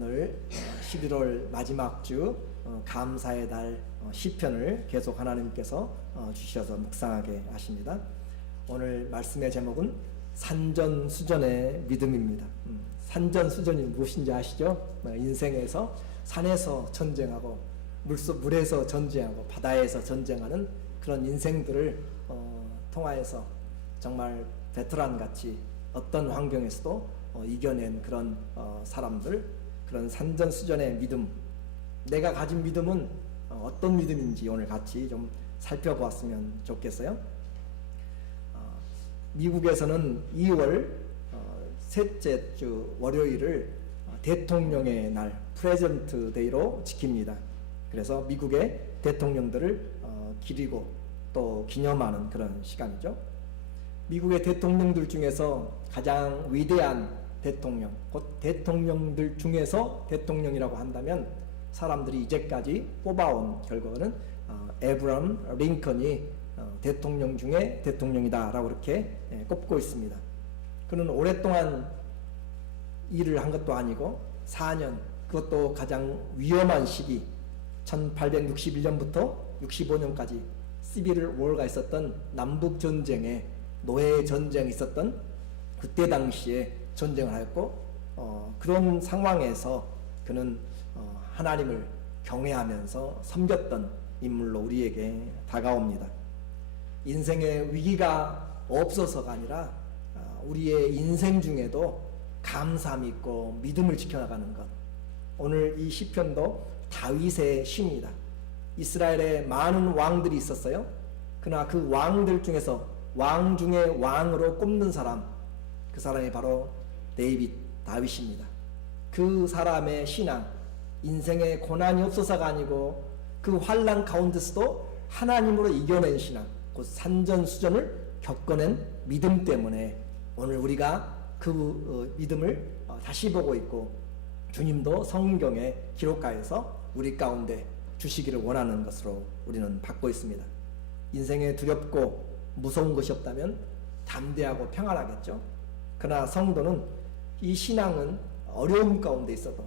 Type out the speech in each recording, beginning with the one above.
오늘 11월 마지막 주 감사의 달 시편을 계속 하나님께서 주셔서 묵상하게 하십니다. 오늘 말씀의 제목은 산전수전의 믿음입니다. 산전수전이 무엇인지 아시죠? 인생에서 산에서 전쟁하고 물에서 전쟁하고 바다에서 전쟁하는 그런 인생들을 통하여서 정말 베테랑같이 어떤 환경에서도 이겨낸 그런 사람들, 그런 산전수전의 믿음, 내가 가진 믿음은 어떤 믿음인지 오늘 같이 좀 살펴보았으면 좋겠어요. 미국에서는 2월 셋째 주 월요일을 대통령의 날, 프레젠트 데이로 지킵니다. 그래서 미국의 대통령들을 기리고 또 기념하는 그런 시간이죠. 미국의 대통령들 중에서 가장 위대한 대통령, 곧 대통령들 중에서 대통령이라고 한다면 사람들이 이제까지 뽑아온 결과는 에브라함 링컨이 대통령 중에 대통령이다 라고 그렇게 꼽고 있습니다. 그는 오랫동안 일을 한 것도 아니고 4년, 그것도 가장 위험한 시기 1861년부터 65년까지 시빌 워가 있었던 남북전쟁에 노예 전쟁이 있었던 그때 당시에 전쟁을 하였고 그런 상황에서 그는 하나님을 경외하면서 섬겼던 인물로 우리에게 다가옵니다. 인생의 위기가 없어서가 아니라 우리의 인생 중에도 감사함이 있고 믿음을 지켜나가는 것. 오늘 이 시편도 다윗의 시입니다. 이스라엘에 많은 왕들이 있었어요. 그러나 그 왕들 중에서 왕 중에 왕으로 꼽는 사람, 그 사람이 바로 다윗입니다. 그 사람의 신앙, 인생에 고난이 없어서가 아니고 그 환난 가운데서도 하나님으로 이겨낸 신앙, 곧 산전수전을 겪어낸 믿음 때문에 오늘 우리가 그 믿음을 다시 보고 있고 주님도 성경에 기록하여서 우리 가운데 주시기를 원하는 것으로 우리는 받고 있습니다. 인생에 두렵고 무서운 것이 없다면 담대하고 평안하겠죠. 그러나 성도는 이 신앙은 어려움 가운데 있어도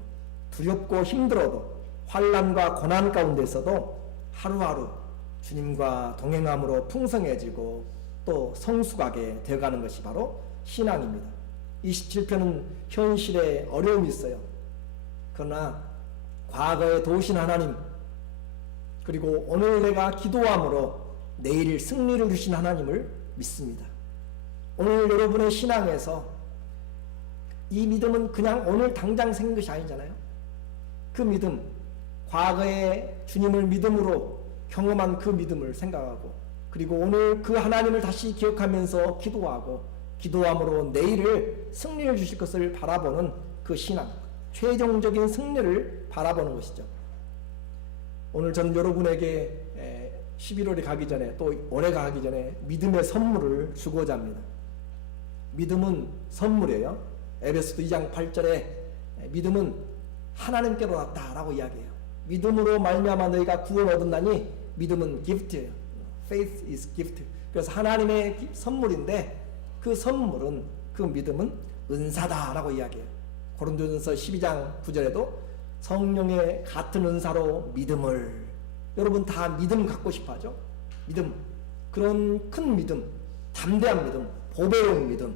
두렵고 힘들어도 환난과 고난 가운데 있어도 하루하루 주님과 동행함으로 풍성해지고 또 성숙하게 되어가는 것이 바로 신앙입니다. 27편은 현실에 어려움이 있어요. 그러나 과거에 도우신 하나님, 그리고 오늘 내가 기도함으로 내일 승리를 주신 하나님을 믿습니다. 오늘 여러분의 신앙에서 이 믿음은 그냥 오늘 당장 생긴 것이 아니잖아요. 그 믿음, 과거에 주님을 믿음으로 경험한 그 믿음을 생각하고 그리고 오늘 그 하나님을 다시 기억하면서 기도하고 기도함으로 내일을 승리를 주실 것을 바라보는 그 신앙, 최종적인 승리를 바라보는 것이죠. 오늘 저는 여러분에게 11월이 가기 전에 또 올해가 가기 전에 믿음의 선물을 주고자 합니다. 믿음은 선물이에요. 에베소서 2장 8절에 믿음은 하나님께로 났다라고 이야기해요. 믿음으로 말미암아 너희가 구원 얻었나니 믿음은 기프트예요. Faith is gift. 그래서 하나님의 선물인데 그 선물은, 그 믿음은 은사다라고 이야기해요. 고린도전서 12장 9절에도 성령의 같은 은사로 믿음을, 여러분 다 믿음 갖고 싶어 하죠? 믿음, 그런 큰 믿음, 담대한 믿음, 보배로운 믿음,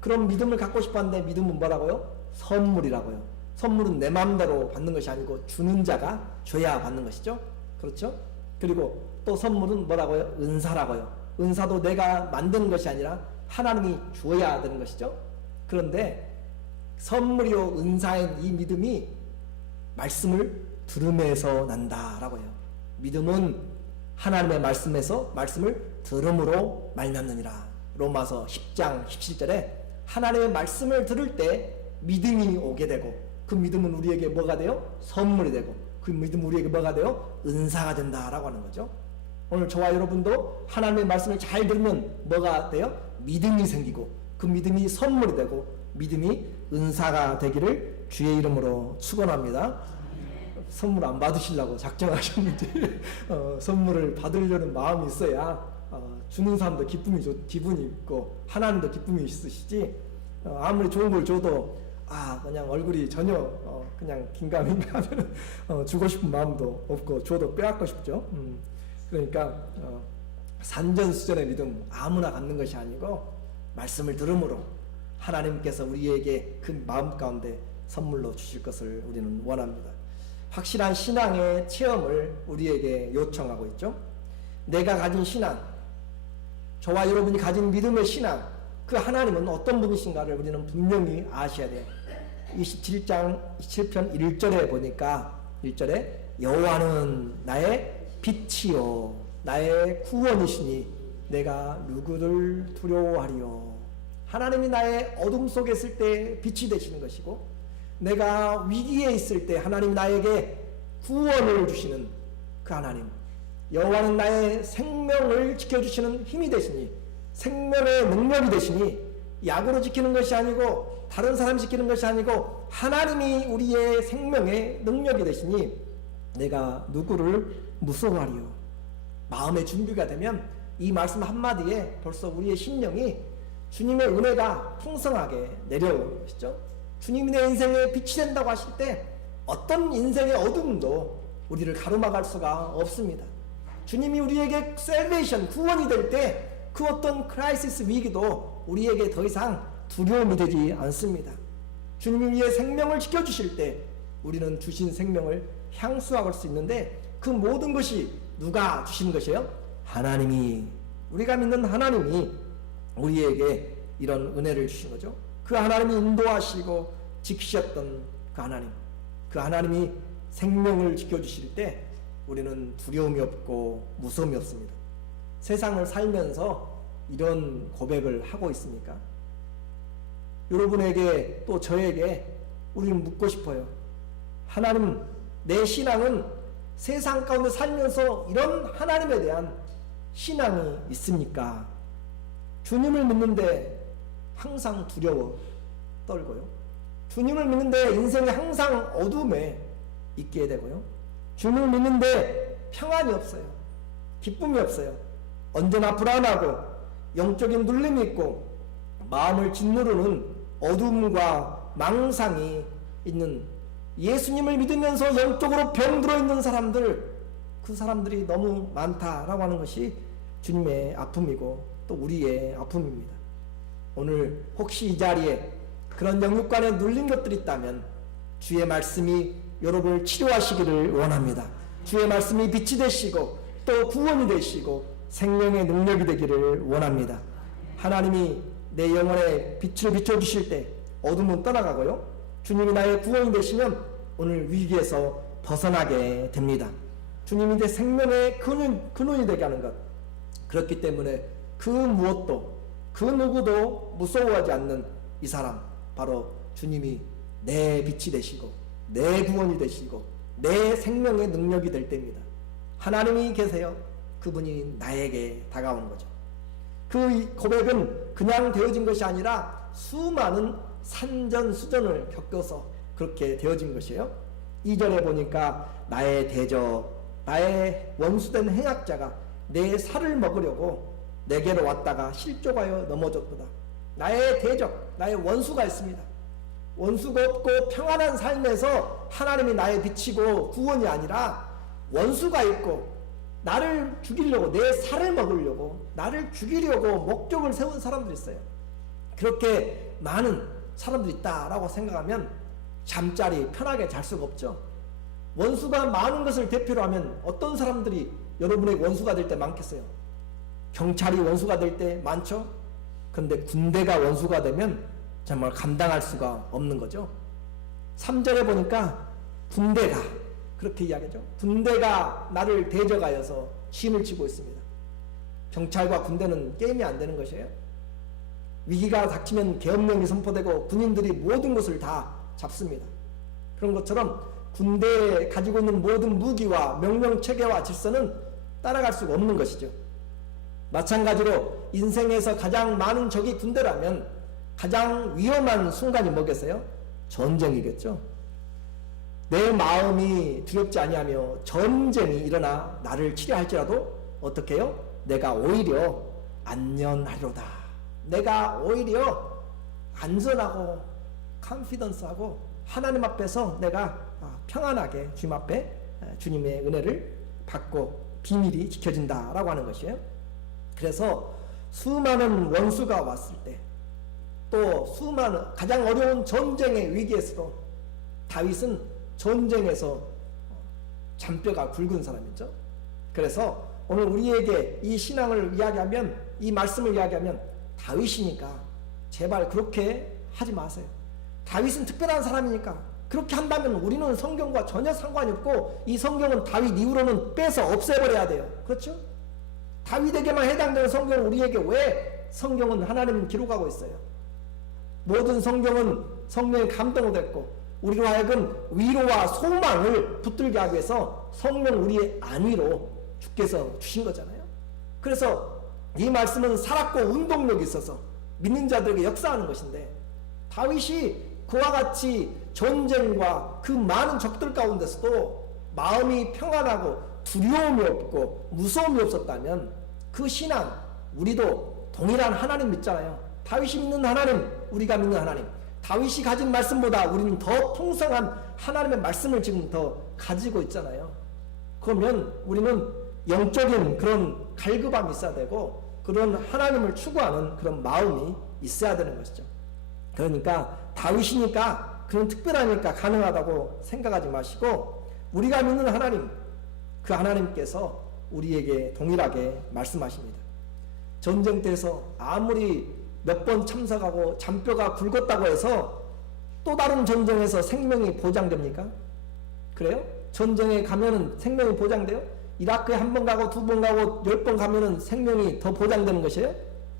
그런 믿음을 갖고 싶어 하는데 믿음은 뭐라고요? 선물이라고요. 선물은 내 마음대로 받는 것이 아니고 주는 자가 줘야 받는 것이죠. 그렇죠? 그리고 또 선물은 뭐라고요? 은사라고요. 은사도 내가 만드는 것이 아니라 하나님이 주어야 되는 것이죠. 그런데 선물이요 은사인 이 믿음이 말씀을 들음에서 난다라고 해요. 믿음은 하나님의 말씀에서 말씀을 들음으로 말미암느니라. 로마서 10장 17절에 하나님의 말씀을 들을 때 믿음이 오게 되고 그 믿음은 우리에게 뭐가 돼요? 선물이 되고 그 믿음은 우리에게 뭐가 돼요? 은사가 된다라고 하는 거죠. 오늘 저와 여러분도 하나님의 말씀을 잘 들으면 뭐가 돼요? 믿음이 생기고 그 믿음이 선물이 되고 믿음이 은사가 되기를 주의 이름으로 축원합니다. 선물 안 받으시려고 작정하셨는지 선물을 받으려는 마음이 있어야 주는 사람도 기분이 있고 하나님도 기쁨이 있으시지 아무리 좋은 걸 줘도 그냥 얼굴이 전혀 그냥 긴가민가 하면 주고 싶은 마음도 없고 줘도 빼앗고 싶죠. 그러니까 산전수전의 믿음 아무나 갖는 것이 아니고 말씀을 들음으로 하나님께서 우리에게 그 마음 가운데 선물로 주실 것을 우리는 원합니다. 확실한 신앙의 체험을 우리에게 요청하고 있죠. 내가 가진 신앙, 저와 여러분이 가진 믿음의 신앙, 그 하나님은 어떤 분이신가를 우리는 분명히 아셔야 돼요. 27장 27편 1절에 보니까 1절에 여호와는 나의 빛이요 나의 구원이시니 내가 누구를 두려워하리요. 하나님이 나의 어둠 속에 있을 때 빛이 되시는 것이고, 내가 위기에 있을 때 하나님이 나에게 구원을 주시는 그 하나님, 여호와는 나의 생명을 지켜주시는 힘이 되시니, 생명의 능력이 되시니, 약으로 지키는 것이 아니고 다른 사람이 지키는 것이 아니고 하나님이 우리의 생명의 능력이 되시니 내가 누구를 무서워하리요. 마음의 준비가 되면 이 말씀 한마디에 벌써 우리의 심령이 주님의 은혜가 풍성하게 내려오는 것이죠. 주님이 내 인생에 빛이 된다고 하실 때 어떤 인생의 어둠도 우리를 가로막을 수가 없습니다. 주님이 우리에게 셀베이션, 구원이 될 때 그 어떤 크라이시스 위기도 우리에게 더 이상 두려움이 되지 않습니다. 주님이 우리의 생명을 지켜주실 때 우리는 주신 생명을 향수할 수 있는데, 그 모든 것이 누가 주신 것이에요? 하나님이, 우리가 믿는 하나님이 우리에게 이런 은혜를 주신 거죠. 그 하나님이 인도하시고 지키셨던 그 하나님, 그 하나님이 생명을 지켜주실 때 우리는 두려움이 없고 무서움이 없습니다. 세상을 살면서 이런 고백을 하고 있습니까? 여러분에게 또 저에게 우리는 묻고 싶어요. 하나님, 내 신앙은 세상 가운데 살면서 이런 하나님에 대한 신앙이 있습니까? 주님을 믿는데 항상 두려워 떨고요. 주님을 믿는데 인생이 항상 어둠에 있게 되고요. 주님을 믿는데 평안이 없어요. 기쁨이 없어요. 언제나 불안하고 영적인 눌림이 있고 마음을 짓누르는 어둠과 망상이 있는, 예수님을 믿으면서 영적으로 병들어 있는 사람들, 그 사람들이 너무 많다라고 하는 것이 주님의 아픔이고 또 우리의 아픔입니다. 오늘 혹시 이 자리에 그런 영육간에 눌린 것들이 있다면 주의 말씀이 여러분을 치료하시기를 원합니다. 주의 말씀이 빛이 되시고 또 구원이 되시고 생명의 능력이 되기를 원합니다. 하나님이 내 영혼에 빛을 비춰주실 때 어둠은 떠나가고요, 주님이 나의 구원이 되시면 오늘 위기에서 벗어나게 됩니다. 주님이 내 생명의 근원이 되게 하는 것, 그렇기 때문에 그 무엇도 그 누구도 무서워하지 않는 이 사람, 바로 주님이 내 빛이 되시고 내 구원이 되시고 내 생명의 능력이 될 때입니다. 하나님이 계세요. 그분이 나에게 다가오는 거죠. 그 고백은 그냥 되어진 것이 아니라 수많은 산전수전을 겪어서 그렇게 되어진 것이에요. 2절에 보니까 나의 대적, 나의 원수된 행악자가 내 살을 먹으려고 내게로 왔다가 실족하여 넘어졌도다. 나의 대적, 나의 원수가 있습니다. 원수가 없고 평안한 삶에서 하나님이 나의 빛이고 구원이 아니라 원수가 있고 나를 죽이려고, 내 살을 먹으려고, 나를 죽이려고 목적을 세운 사람들이 있어요. 그렇게 많은 사람들이 있다라고 생각하면 잠자리 편하게 잘 수가 없죠. 원수가 많은 것을 대표로 하면 어떤 사람들이 여러분의 원수가 될 때 많겠어요? 경찰이 원수가 될 때 많죠? 그런데 군대가 원수가 되면 정말 감당할 수가 없는 거죠. 3절에 보니까 군대가 그렇게 이야기하죠. 군대가 나를 대적하여서 신을 치고 있습니다. 경찰과 군대는 게임이 안 되는 것이에요. 위기가 닥치면 계엄령이 선포되고 군인들이 모든 것을 다 잡습니다. 그런 것처럼 군대에 가지고 있는 모든 무기와 명령 체계와 질서는 따라갈 수가 없는 것이죠. 마찬가지로 인생에서 가장 많은 적이 군대라면 가장 위험한 순간이 뭐겠어요? 전쟁이겠죠. 내 마음이 두렵지 아니하며 전쟁이 일어나 나를 치려할지라도 어떻게 해요? 내가 오히려 안전하리로다. 내가 오히려 안전하고 컨피던스하고 하나님 앞에서 내가 평안하게 주님 앞에 주님의 은혜를 받고 비밀이 지켜진다라고 하는 것이에요. 그래서 수많은 원수가 왔을 때, 또 수많은 가장 어려운 전쟁의 위기에서도 다윗은 전쟁에서 잔뼈가 굵은 사람이죠. 그래서 오늘 우리에게 이 신앙을 이야기하면, 이 말씀을 이야기하면 다윗이니까 제발 그렇게 하지 마세요. 다윗은 특별한 사람이니까 그렇게 한다면 우리는 성경과 전혀 상관이 없고 이 성경은 다윗 이후로는 빼서 없애버려야 돼요. 그렇죠? 다윗에게만 해당되는 성경을 우리에게 왜 성경은 하나님은 기록하고 있어요? 모든 성경은 성령의 감동을 됐고 우리로 하여금 위로와 소망을 붙들게 하기 위해서 성령 우리의 안위로 주께서 주신 거잖아요. 그래서 이 말씀은 살았고 운동력이 있어서 믿는 자들에게 역사하는 것인데, 다윗이 그와 같이 전쟁과 그 많은 적들 가운데서도 마음이 평안하고 두려움이 없고 무서움이 없었다면 그 신앙, 우리도 동일한 하나님 믿잖아요. 다윗이 믿는 하나님, 우리가 믿는 하나님, 다윗이 가진 말씀보다 우리는 더 풍성한 하나님의 말씀을 지금 더 가지고 있잖아요. 그러면 우리는 영적인 그런 갈급함이 있어야 되고 그런 하나님을 추구하는 그런 마음이 있어야 되는 것이죠. 그러니까 다윗이니까, 그런 특별하니까 가능하다고 생각하지 마시고 우리가 믿는 하나님, 그 하나님께서 우리에게 동일하게 말씀하십니다. 전쟁터에서 아무리 몇 번 참석하고 잔뼈가 굵었다고 해서 또 다른 전쟁에서 생명이 보장됩니까? 그래요? 전쟁에 가면은 생명이 보장돼요? 이라크에 한 번 가고 두 번 가고 10번 가면은 생명이 더 보장되는 것이에요?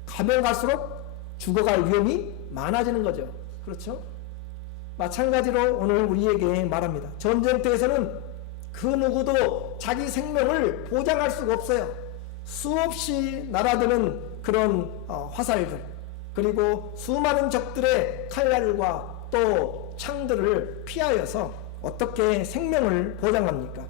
가면 갈수록 죽어갈 위험이 많아지는 거죠. 그렇죠? 마찬가지로 오늘 우리에게 말합니다. 전쟁터에서는 그 누구도 자기 생명을 보장할 수가 없어요. 수없이 날아드는 그런 화살들, 그리고 수많은 적들의 칼날과 또 창들을 피하여서 어떻게 생명을 보장합니까?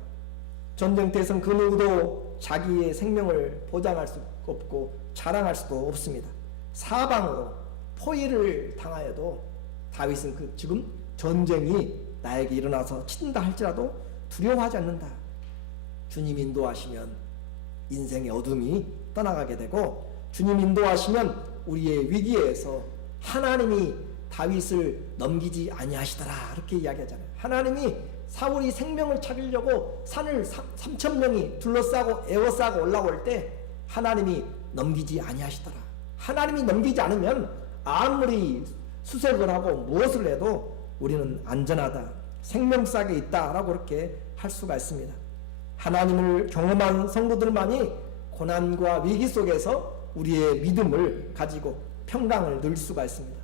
전쟁터에서는 그 누구도 자기의 생명을 보장할 수 없고 자랑할 수도 없습니다. 사방으로 포위를 당하여도 다윗은 지금 전쟁이 나에게 일어나서 친다 할지라도 두려워하지 않는다. 주님 인도하시면 인생의 어둠이 떠나가게 되고, 주님 인도하시면 우리의 위기에서 하나님이 다윗을 넘기지 아니하시더라, 이렇게 이야기하잖아요. 하나님이 사울이 생명을 찾으려고 산을 3,000명이 둘러싸고 에워싸고 올라올 때 하나님이 넘기지 아니하시더라. 하나님이 넘기지 않으면 아무리 수색을 하고 무엇을 해도 우리는 안전하다, 생명싸게 있다라고 그렇게 할 수가 있습니다. 하나님을 경험한 성도들만이 고난과 위기 속에서 우리의 믿음을 가지고 평강을 누릴 수가 있습니다.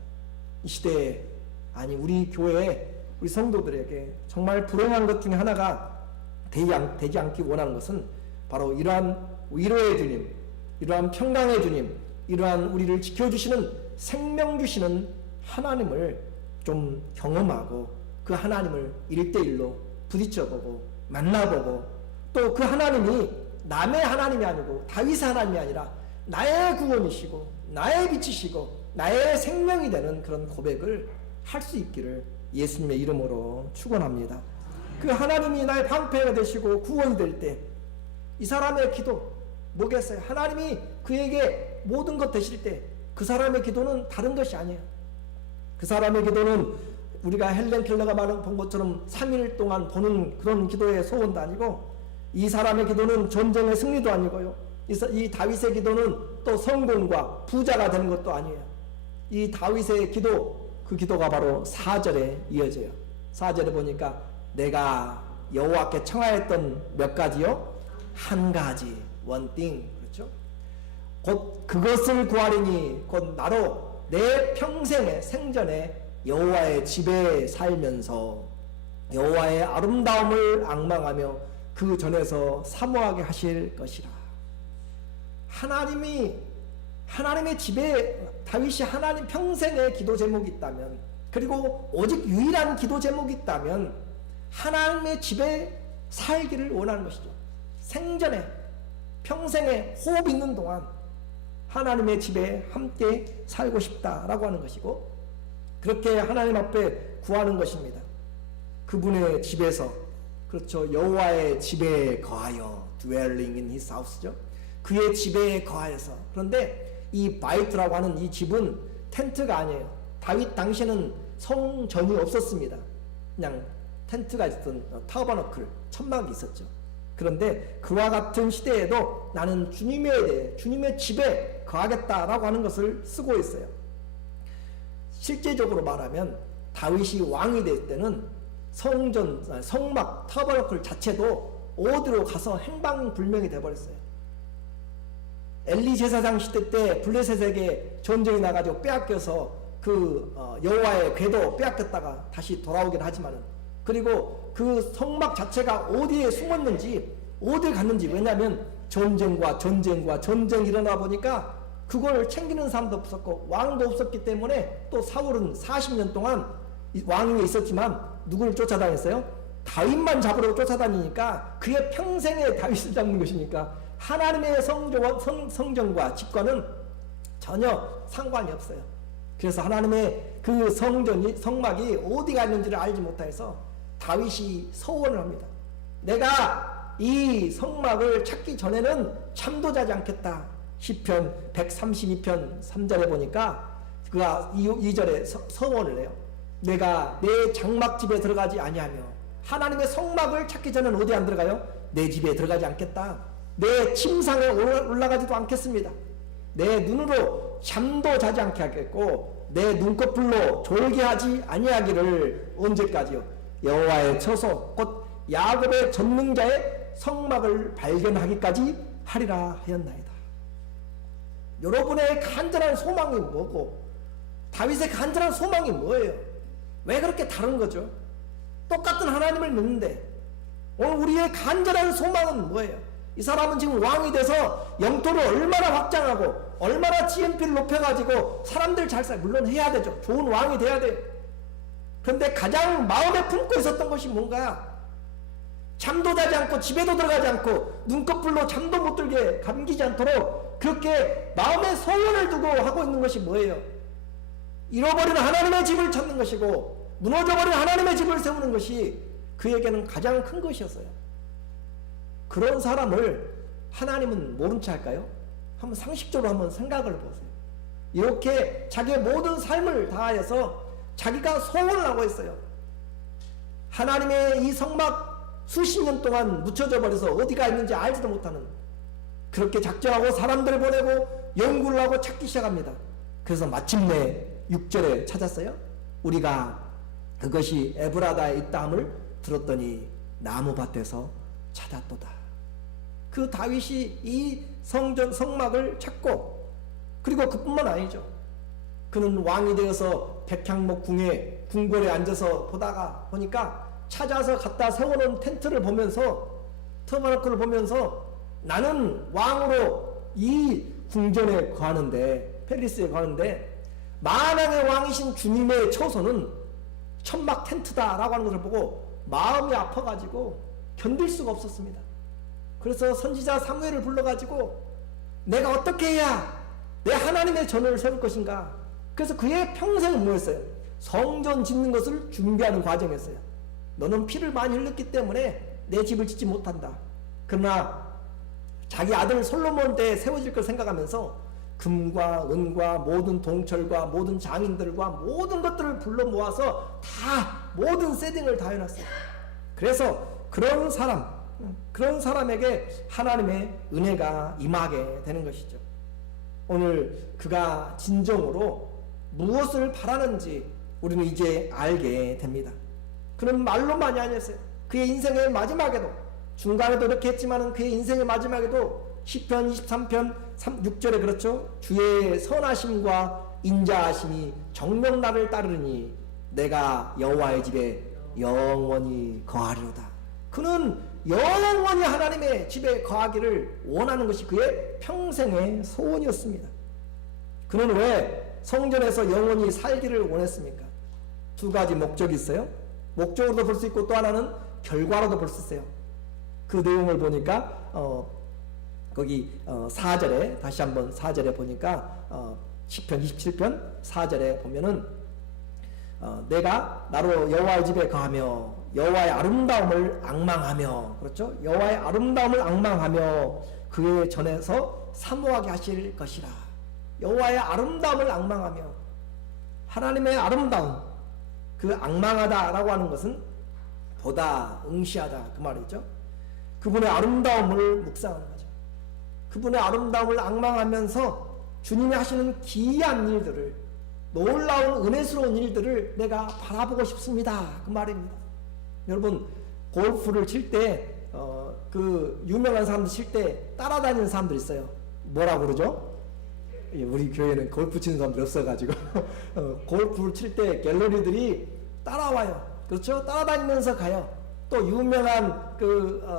이 시대에, 아니 우리 교회에, 우리 성도들에게 정말 불행한 것 중에 하나가 되지 않기 원하는 것은 바로 이러한 위로의 주님, 이러한 평강의 주님, 이러한 우리를 지켜주시는 생명 주시는 하나님을 좀 경험하고 그 하나님을 1대1로 부딪혀보고 만나보고, 또 그 하나님이 남의 하나님이 아니고 다윗의 하나님이 아니라 나의 구원이시고 나의 빛이시고 나의 생명이 되는 그런 고백을 할 수 있기를 예수님의 이름으로 축원합니다. 그 하나님이 나의 방패가 되시고 구원이 될 때 이 사람의 기도 뭐겠어요? 하나님이 그에게 모든 것 되실 때 그 사람의 기도는 다른 것이 아니에요. 그 사람의 기도는 우리가 헬렌 켈러가 본 것처럼 3일 동안 보는 그런 기도의 소원도 아니고, 이 사람의 기도는 전쟁의 승리도 아니고요, 이 다윗의 기도는 또 성공과 부자가 되는 것도 아니에요. 이 다윗의 기도, 그 기도가 바로 4절에 이어져요. 4절에 보니까 내가 여호와께 청하였던 몇 가지요? 한 가지, one thing. 그렇죠? 곧 그것을 구하리니 곧 나로 내 평생의 생전에 여호와의 집에 살면서 여호와의 아름다움을 앙망하며 그 전에서 사모하게 하실 것이라. 하나님의 집에 다윗이 하나님 평생의 기도 제목이 있다면, 그리고 오직 유일한 기도 제목이 있다면 하나님의 집에 살기를 원하는 것이죠. 생전에 평생에 호흡 있는 동안 하나님의 집에 함께 살고 싶다라고 하는 것이고, 그렇게 하나님 앞에 구하는 것입니다. 그분의 집에서, 그렇죠, 여호와의 집에 거하여, dwelling in his house죠. 그의 집에 거하여서. 그런데 이 바이트라고 하는 이 집은 텐트가 아니에요. 다윗 당시에는 성전이 없었습니다. 그냥 텐트가 있었던 타버너클, 천막이 있었죠. 그런데 그와 같은 시대에도 나는 주님의 집에 거하겠다라고 하는 것을 쓰고 있어요. 실제적으로 말하면 다윗이 왕이 될 때는 성막, 타버너클 자체도 어디로 가서 행방불명이 되어버렸어요. 엘리 제사장 시대 때 블레셋에게 전쟁이 나가지고 빼앗겨서 여호와의 궤도 빼앗겼다가 다시 돌아오긴 하지만은, 그리고 그 성막 자체가 어디에 숨었는지, 어디에 갔는지, 왜냐하면 전쟁이 일어나 보니까 그걸 챙기는 사람도 없었고 왕도 없었기 때문에, 또 사울은 40년 동안 왕위에 있었지만 누구를 쫓아다녔어요? 다윗만 잡으러 쫓아다니니까 그의 평생에 다윗을 잡는 것이니까 하나님의 성전과 집과는 전혀 상관이 없어요. 그래서 하나님의 그 성막이 어디가 있는지를 알지 못해서 다윗이 소원을 합니다. 내가 이 성막을 찾기 전에는 잠도 자지 않겠다. 시편 132편 3절에 보니까 그가 2절에 서원을 해요. 내가 내 장막집에 들어가지 아니하며, 하나님의 성막을 찾기 전에는 어디 안 들어가요? 내 집에 들어가지 않겠다. 내 침상에 올라가지도 않겠습니다. 내 눈으로 잠도 자지 않게 하겠고 내 눈꺼풀로 졸게 하지 아니하기를 언제까지요? 여호와의 처소 곧 야곱의 전능자의 성막을 발견하기까지 하리라 하였나이다. 여러분의 간절한 소망이 뭐고 다윗의 간절한 소망이 뭐예요? 왜 그렇게 다른 거죠? 똑같은 하나님을 믿는데 오늘 우리의 간절한 소망은 뭐예요? 이 사람은 지금 왕이 돼서 영토를 얼마나 확장하고 얼마나 GNP를 높여가지고 사람들 잘 살고, 물론 해야 되죠. 좋은 왕이 돼야 돼요. 그런데 가장 마음에 품고 있었던 것이 뭔가? 잠도 자지 않고 집에도 들어가지 않고 눈꺼풀로 잠도 못 들게 감기지 않도록 그렇게 마음에 소원을 두고 하고 있는 것이 뭐예요? 잃어버린 하나님의 집을 찾는 것이고 무너져버린 하나님의 집을 세우는 것이 그에게는 가장 큰 것이었어요. 그런 사람을 하나님은 모른 체 할까요? 한번 상식적으로 한번 생각을 보세요. 이렇게 자기의 모든 삶을 다하여서 자기가 소원을 하고 있어요. 하나님의 이 성막 수십 년 동안 묻혀져 버려서 어디가 있는지 알지도 못하는, 그렇게 작정하고 사람들을 보내고 연구를 하고 찾기 시작합니다. 그래서 마침내 6절에 찾았어요. 우리가 그것이 에브라다에 있다함을 들었더니 나무밭에서 찾았도다. 그 다윗이 이 성막을 찾고, 그리고 그뿐만 아니죠. 그는 왕이 되어서 백향목 궁궐에 앉아서 보니까 찾아서 갖다 세워놓은 텐트를 보면서, 터바너클을 보면서 나는 왕으로 이 궁전에 거하는데, 팰리스에 거하는데 만왕의 왕이신 주님의 처소는 천막 텐트다라고 하는 것을 보고 마음이 아파가지고 견딜 수가 없었습니다. 그래서 선지자 사무엘을 불러가지고 내가 어떻게 해야 내 하나님의 전을 세울 것인가. 그래서 그의 평생은 뭐였어요? 성전 짓는 것을 준비하는 과정이었어요. 너는 피를 많이 흘렸기 때문에 내 집을 짓지 못한다. 그러나 자기 아들 솔로몬 때 세워질 걸 생각하면서 금과 은과 모든 동철과 모든 장인들과 모든 것들을 불러 모아서 다 모든 세팅을 다 해놨어요. 그래서 그런 사람에게 하나님의 은혜가 임하게 되는 것이죠. 오늘 그가 진정으로 무엇을 바라는지 우리는 이제 알게 됩니다. 그는 말로만이 아니었어요. 그의 인생의 마지막에도, 중간에도 이렇게 했지만 그의 인생의 마지막에도 시편 23편 6절에 그렇죠. 주의 선하심과 인자하심이 정녕 나를 따르니 내가 여호와의 집에 영원히 거하리로다. 그는 영원히 하나님의 집에 거하기를 원하는 것이 그의 평생의 소원이었습니다. 그는 왜 성전에서 영원히 살기를 원했습니까? 두 가지 목적이 있어요. 목적으로도 볼 수 있고 또 하나는 결과로도 볼 수 있어요. 그 내용을 보니까 거기 4절에 다시 한번 4절에 보니까 시편 27편 4절에 보면은 내가 나로 여호와의 집에 거하며 여호와의 아름다움을 앙망하며, 그렇죠? 여호와의 아름다움을 앙망하며 그의 전에서 사모하게 하실 것이라. 여호와의 아름다움을 앙망하며, 하나님의 아름다움, 그 앙망하다라고 하는 것은 보다, 응시하다 그 말이죠. 그분의 아름다움을 묵상하는 거죠. 그분의 아름다움을 앙망하면서 주님이 하시는 기이한 일들을, 놀라운 은혜스러운 일들을 내가 바라보고 싶습니다 그 말입니다. 여러분, 골프를 칠 때 그 유명한 사람들 칠 때 따라다니는 사람들 있어요. 뭐라고 그러죠? 우리 교회는 골프 치는 사람들이 없어가지고 골프를 칠 때 갤러리들이 따라와요. 그렇죠? 따라다니면서 가요. 또 유명한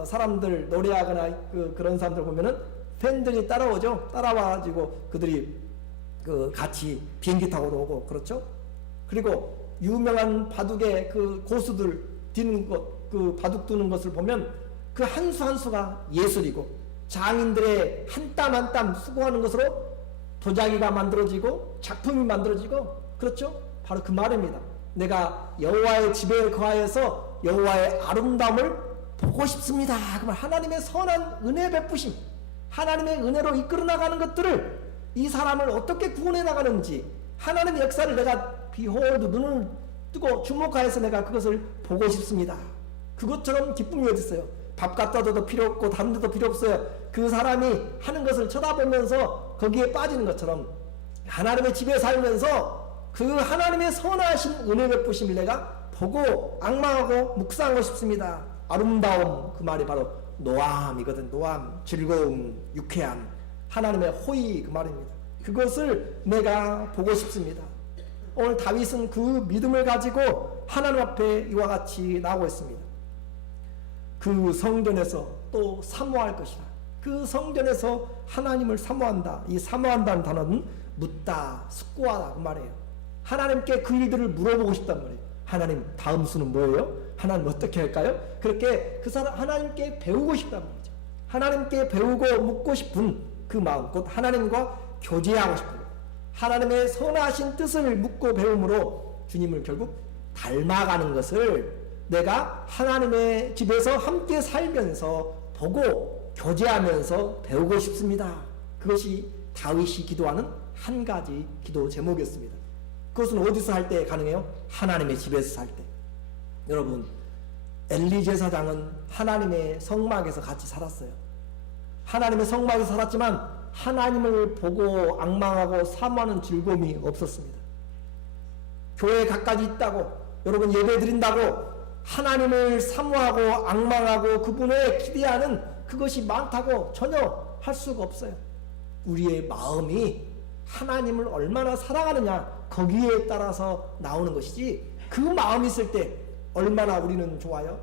사람들 노래하거나 그런 사람들 보면은 팬들이 따라오죠. 따라와가지고 그들이 같이 비행기 타고 오고, 그렇죠? 그리고 유명한 바둑의 고수들 뛰는 것, 바둑 두는 것을 보면 그 한 수 한 수가 예술이고, 장인들의 한 땀 한 땀 수고하는 것으로 도자기가 만들어지고 작품이 만들어지고, 그렇죠? 바로 그 말입니다. 내가 여호와의 집에 거하여서 여호와의 아름다움을 보고 싶습니다. 그 말, 하나님의 선한 은혜 베푸심, 하나님의 은혜로 이끌어 나가는 것들을, 이 사람을 어떻게 구원해 나가는지 하나님의 역사를 내가 비홀드 눈을 뜨고 주목하여서 내가 그것을 보고 싶습니다. 그것처럼 기쁨이 어디 있어요? 밥 갖다 줘도 필요 없고 다른 데도 필요 없어요. 그 사람이 하는 것을 쳐다보면서 거기에 빠지는 것처럼 하나님의 집에 살면서 그 하나님의 선하신 은혜 베푸심을 내가 보고 앙망하고 묵상하고 싶습니다. 아름다움, 그 말이 바로 노암이거든. 노암, 즐거움, 유쾌함, 하나님의 호의, 그 말입니다. 그것을 내가 보고 싶습니다. 오늘 다윗은 그 믿음을 가지고 하나님 앞에 이와 같이 나오고 있습니다. 그 성전에서 또 사모할 것이라. 그 성전에서 하나님을 사모한다. 이 사모한다는 단어는 묻다, 숙고하다 그 말이에요. 하나님께 그 일들을 물어보고 싶단 말이에요. 하나님, 다음 수는 뭐예요? 하나님 어떻게 할까요? 그렇게 그 사람 하나님께 배우고 싶단 말이죠. 하나님께 배우고 묻고 싶은 그 마음, 곧 하나님과 교제하고 싶은 것, 하나님의 선하신 뜻을 묻고 배움으로 주님을 결국 닮아가는 것을 내가 하나님의 집에서 함께 살면서 보고 교제하면서 배우고 싶습니다. 그것이 다윗이 기도하는 한 가지 기도 제목이었습니다. 그것은 어디서 할 때 가능해요? 하나님의 집에서 살 때. 여러분, 엘리 제사장은 하나님의 성막에서 같이 살았어요. 하나님의 성막에서 살았지만 하나님을 보고 앙망하고 사모하는 즐거움이 없었습니다. 교회에 갖가지 있다고, 여러분 예배 드린다고 하나님을 사모하고 앙망하고 그분에 기대하는 그것이 많다고 전혀 할 수가 없어요. 우리의 마음이 하나님을 얼마나 사랑하느냐, 거기에 따라서 나오는 것이지, 그 마음이 있을 때 얼마나 우리는 좋아요?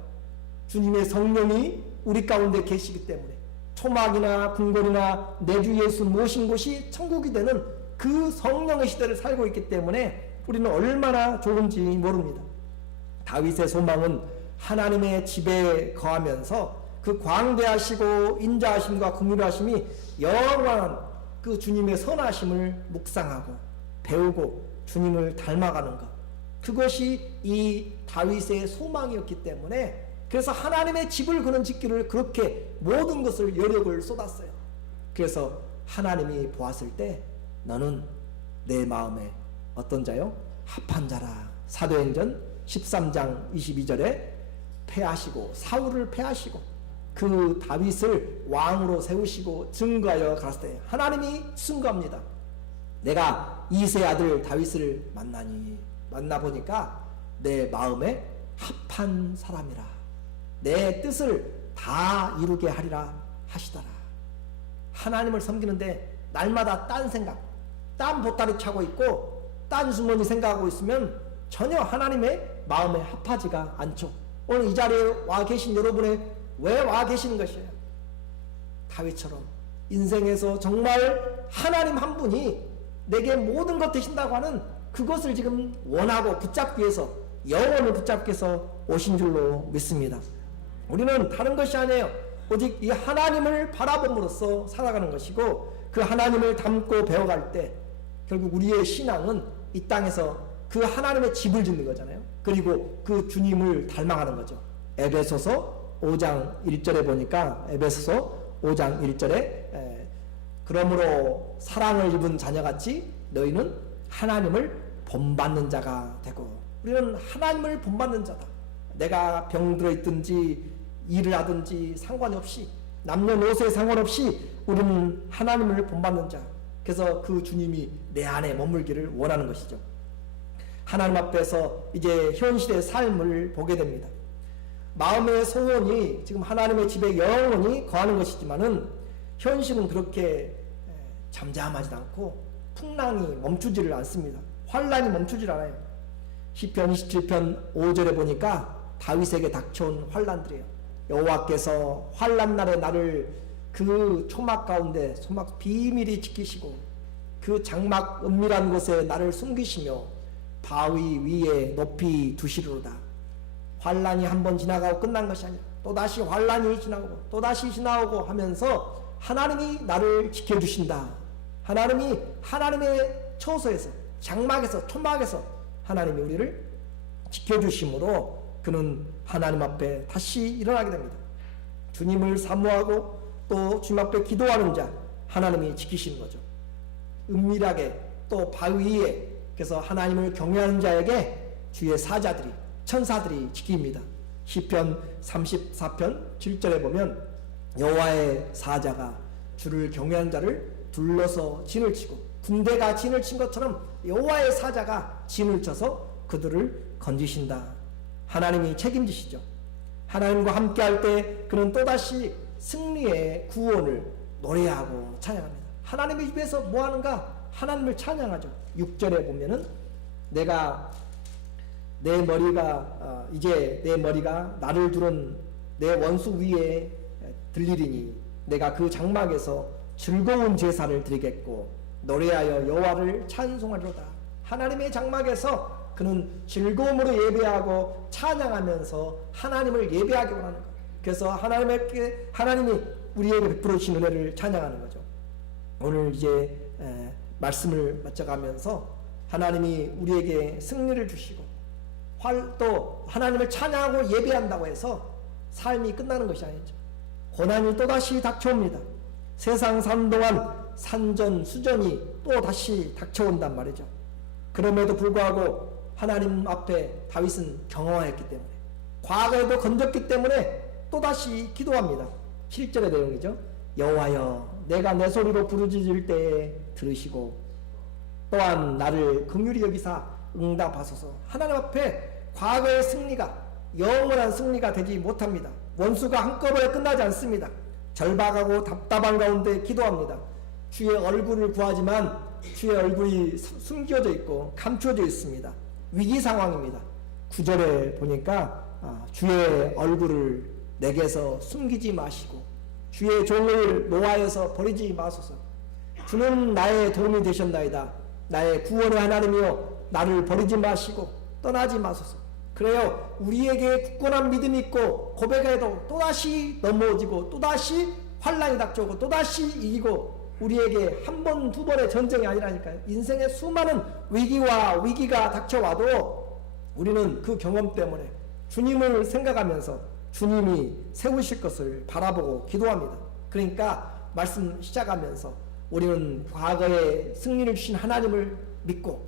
주님의 성령이 우리 가운데 계시기 때문에 초막이나 궁궐이나 내주 예수 모신 곳이 천국이 되는 그 성령의 시대를 살고 있기 때문에 우리는 얼마나 좋은지 모릅니다. 다윗의 소망은 하나님의 집에 거하면서 그 광대하시고 인자하심과 긍휼하심이 영원한 그 주님의 선하심을 묵상하고 배우고 주님을 닮아가는 것, 그것이 이 다윗의 소망이었기 때문에, 그래서 하나님의 집을 그는 짓기를 그렇게 모든 것을 여력을 쏟았어요. 그래서 하나님이 보았을 때 너는 내 마음에 어떤 자요? 합한 자라. 사도행전 13장 22절에 패하시고, 사울을 패하시고 그 다윗을 왕으로 세우시고 증거하여 갔을 때 하나님이 증거합니다. 내가 이세 아들 다윗을 만나보니까 내 마음에 합한 사람이라, 내 뜻을 다 이루게 하리라 하시더라. 하나님을 섬기는데 날마다 딴 생각, 딴 보따리 차고 있고 딴 주머니 생각하고 있으면 전혀 하나님의 마음에 합하지가 않죠. 오늘 이 자리에 와 계신 여러분의 왜 와 계시는 것이에요? 다윗처럼 인생에서 정말 하나님 한 분이 내게 모든 것 되신다고 하는 그것을 지금 원하고 붙잡기 위해서, 영혼을 붙잡기 위해서 오신 줄로 믿습니다. 우리는 다른 것이 아니에요. 오직 이 하나님을 바라봄으로써 살아가는 것이고, 그 하나님을 닮고 배워갈 때 결국 우리의 신앙은 이 땅에서 그 하나님의 집을 짓는 거잖아요. 그리고 그 주님을 닮아가는 거죠. 에베소서 5장 1절에 보니까 에베소서 5장 1절에 그러므로 사랑을 입은 자녀같이 너희는 하나님을 본받는 자가 되고, 우리는 하나님을 본받는 자다. 내가 병들어 있든지 일을 하든지 상관없이, 남녀노소에 상관없이 우리는 하나님을 본받는 자. 그래서 그 주님이 내 안에 머물기를 원하는 것이죠. 하나님 앞에서 이제 현실의 삶을 보게 됩니다. 마음의 소원이 지금 하나님의 집에 영원히 거하는 것이지만은 현실은 그렇게 잠잠하지 않고 풍랑이 멈추지를 않습니다. 환란이 멈추질 않아요. 시편 27편 5절에 보니까 다윗에게 닥쳐온 환란들이에요. 여호와께서 환란 날에 나를 그 초막 가운데 소막 비밀히 지키시고 그 장막 은밀한 곳에 나를 숨기시며 바위 위에 높이 두시리로다. 환란이 한번 지나가고 끝난 것이 아니라 또다시 환란이 지나오고 또다시 지나오고 하면서 하나님이 나를 지켜주신다. 하나님이 하나님의 처소에서, 장막에서, 초막에서 하나님이 우리를 지켜주심으로 그는 하나님 앞에 다시 일어나게 됩니다. 주님을 사모하고 또 주님 앞에 기도하는 자, 하나님이 지키시는 거죠. 은밀하게 또 바위 위에, 그래서 하나님을 경외하는 자에게 주의 사자들이, 천사들이 지킵니다. 시편 34편 7절에 보면 여호와의 사자가 주를 경외하는 자를 둘러서 진을 치고, 군대가 진을 친 것처럼 여호와의 사자가 진을 쳐서 그들을 건지신다. 하나님이 책임지시죠. 하나님과 함께할 때 그는 또다시 승리의 구원을 노래하고 찬양합니다. 하나님의 집에서 뭐 하는가? 하나님을 찬양하죠. 6절에 보면은 내가 내 머리가 이제 내 머리가 나를 두른 내 원수 위에 들리리니 내가 그 장막에서 즐거운 제사를 드리겠고 노래하여 여호와를 찬송하리로다. 하나님의 장막에서 그는 즐거움으로 예배하고 찬양하면서 하나님을 예배하기 원하는 것. 그래서 하나님이 우리에게 베풀어 주신 은혜를 찬양하는 거죠. 오늘 이제 말씀을 맞춰가면서 하나님이 우리에게 승리를 주시고 또 하나님을 찬양하고 예배한다고 해서 삶이 끝나는 것이 아니죠. 고난이 또다시 닥쳐옵니다. 세상 사는 동안 산전수전이 또 다시 닥쳐온단 말이죠. 그럼에도 불구하고 하나님 앞에 다윗은 경험하였기 때문에, 과거에도 건졌기 때문에 또다시 기도합니다. 7절의 내용이죠. 여호와여 내가 내 소리로 부르짖을 때에 들으시고 또한 나를 긍휼히 여기사 응답하소서. 하나님 앞에 과거의 승리가 영원한 승리가 되지 못합니다. 원수가 한꺼번에 끝나지 않습니다. 절박하고 답답한 가운데 기도합니다. 주의 얼굴을 구하지만 주의 얼굴이 숨겨져 있고 감춰져 있습니다. 위기 상황입니다. 9절에 보니까 주의 얼굴을 내게서 숨기지 마시고 주의 종을 노하여서 버리지 마소서. 주는 나의 도움이 되셨나이다. 나의 구원의 하나님이여 나를 버리지 마시고 떠나지 마소서. 그래요. 우리에게 굳건한 믿음이 있고 고백해도 또다시 넘어지고 또다시 환란이 닥쳐오고 또다시 이기고, 우리에게 한 번, 두 번의 전쟁이 아니라니까요. 인생의 수많은 위기가 닥쳐와도 우리는 그 경험 때문에 주님을 생각하면서 주님이 세우실 것을 바라보고 기도합니다. 그러니까 말씀 시작하면서 우리는 과거에 승리를 주신 하나님을 믿고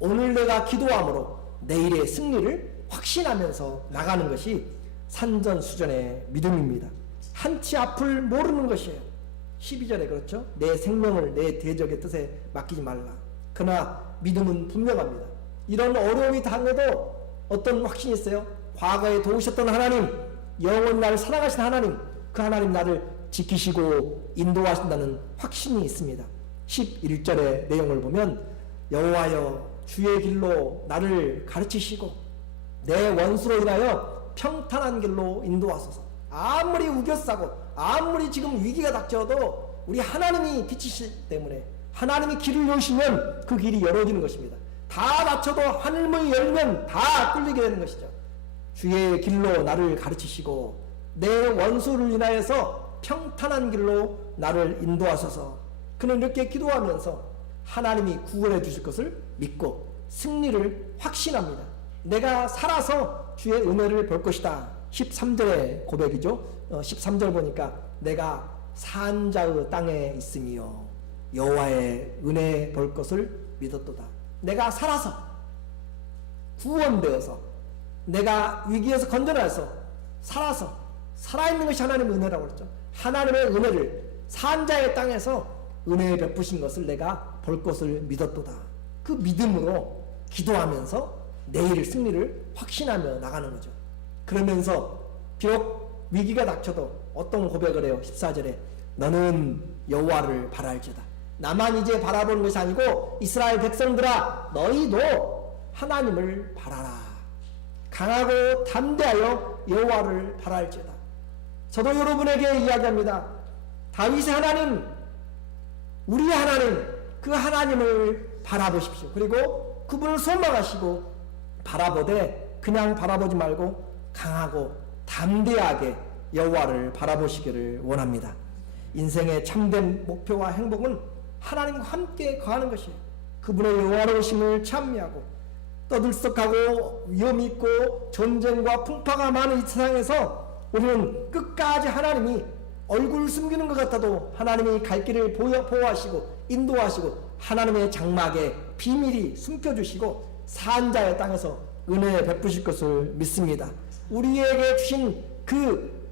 오늘 내가 기도함으로 내일의 승리를 확신하면서 나가는 것이 산전수전의 믿음입니다. 한치 앞을 모르는 것이에요. 12절에 그렇죠. 내 생명을 내 대적의 뜻에 맡기지 말라. 그러나 믿음은 분명합니다. 이런 어려움이 당해도 어떤 확신이 있어요? 과거에 도우셨던 하나님, 영원히 나를 사랑하신 하나님, 그 하나님 나를 지키시고 인도하신다는 확신이 있습니다. 11절의 내용을 보면 여호와여 주의 길로 나를 가르치시고 내 원수로 인하여 평탄한 길로 인도하소서. 아무리 우겨싸고 아무리 지금 위기가 닥쳐도 우리 하나님이 빛이시기 때문에 하나님이 길을 여시면 그 길이 열어지는 것입니다. 다 닫혀도 하늘문이 열면 다 뚫리게 되는 것이죠. 주의 길로 나를 가르치시고 내 원수를 인하여서 평탄한 길로 나를 인도하소서. 그는 이렇게 기도하면서 하나님이 구원해 주실 것을 믿고 승리를 확신합니다. 내가 살아서 주의 은혜를 볼 것이다. 13절의 고백이죠. 13절 보니까 내가 산자의 땅에 있으며 여호와의 은혜 볼 것을 믿었도다. 내가 살아서 구원되어서 내가 위기에서 건져나서 살아서 살아있는 것이 하나님의 은혜라고 그랬죠. 하나님의 은혜를 산자의 땅에서 은혜 베푸신 것을 내가 볼 것을 믿었도다. 그 믿음으로 기도하면서 내일 승리를 확신하며 나가는 거죠. 그러면서 비록 위기가 닥쳐도 어떤 고백을 해요? 14절에 너는 여호와를 바랄지어다. 나만 이제 바라보는 것이 아니고 이스라엘 백성들아 너희도 하나님을 바라라. 강하고 담대하여 여호와를 바랄지어다. 저도 여러분에게 이야기합니다. 다윗의 하나님, 우리의 하나님, 그 하나님을 바라보십시오. 그리고 그분을 소망하시고 바라보되 그냥 바라보지 말고 강하고 담대하게 여호와를 바라보시기를 원합니다. 인생의 참된 목표와 행복은 하나님과 함께 거하는 것이에요. 그분의 영화로우심을 찬미하고 떠들썩하고 위험이 있고 전쟁과 풍파가 많은 이 세상에서 우리는 끝까지 하나님이 얼굴 숨기는 것 같아도 하나님이 갈 길을 보호하시고 인도하시고 하나님의 장막에 비밀이 숨겨주시고 산자의 땅에서 은혜 베푸실 것을 믿습니다. 우리에게 주신 그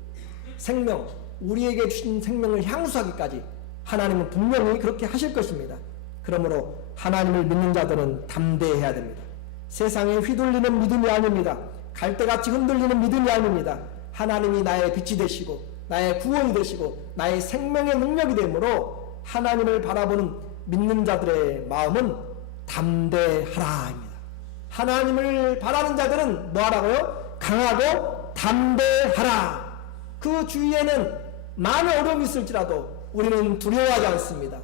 생명, 우리에게 주신 생명을 향수하기까지 하나님은 분명히 그렇게 하실 것입니다. 그러므로 하나님을 믿는 자들은 담대해야 됩니다. 세상에 휘둘리는 믿음이 아닙니다. 갈대같이 흔들리는 믿음이 아닙니다. 하나님이 나의 빛이 되시고 나의 구원이 되시고 나의 생명의 능력이 되므로 하나님을 바라보는 믿는 자들의 마음은 담대하라입니다. 하나님을 바라는 자들은 뭐하라고요? 강하고 담대하라. 그 주위에는 많은 어려움이 있을지라도 우리는 두려워하지 않습니다.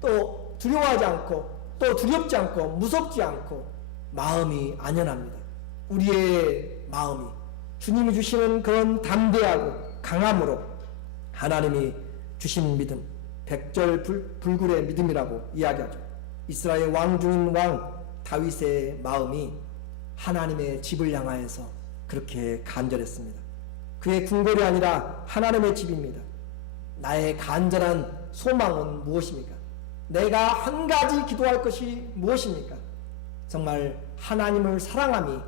또 두려워하지 않고 또 두렵지 않고 무섭지 않고 마음이 안연합니다. 우리의 마음이 주님이 주시는 그런 담대하고 강함으로 하나님이 주신 믿음, 백절불굴의 믿음이라고 이야기하죠. 이스라엘 왕 중인 왕 다윗의 마음이 하나님의 집을 향하여서 그렇게 간절했습니다. 그의 궁궐이 아니라 하나님의 집입니다. 나의 간절한 소망은 무엇입니까? 내가 한 가지 기도할 것이 무엇입니까? 정말 하나님을 사랑함이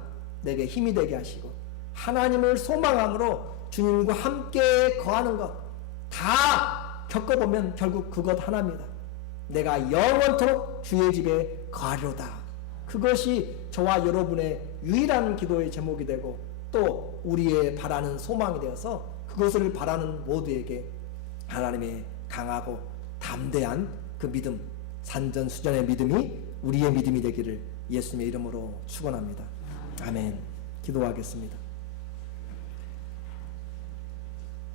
내게 힘이 되게 하시고 하나님을 소망함으로 주님과 함께 거하는 것 다 겪어보면 결국 그것 하나입니다. 내가 영원토록 주의 집에 거하리로다. 그것이 저와 여러분의 유일한 기도의 제목이 되고 또 우리의 바라는 소망이 되어서 그것을 바라는 모두에게 하나님의 강하고 담대한 그 믿음, 산전수전의 믿음이 우리의 믿음이 되기를 예수님의 이름으로 축원합니다. 아멘. 기도하겠습니다.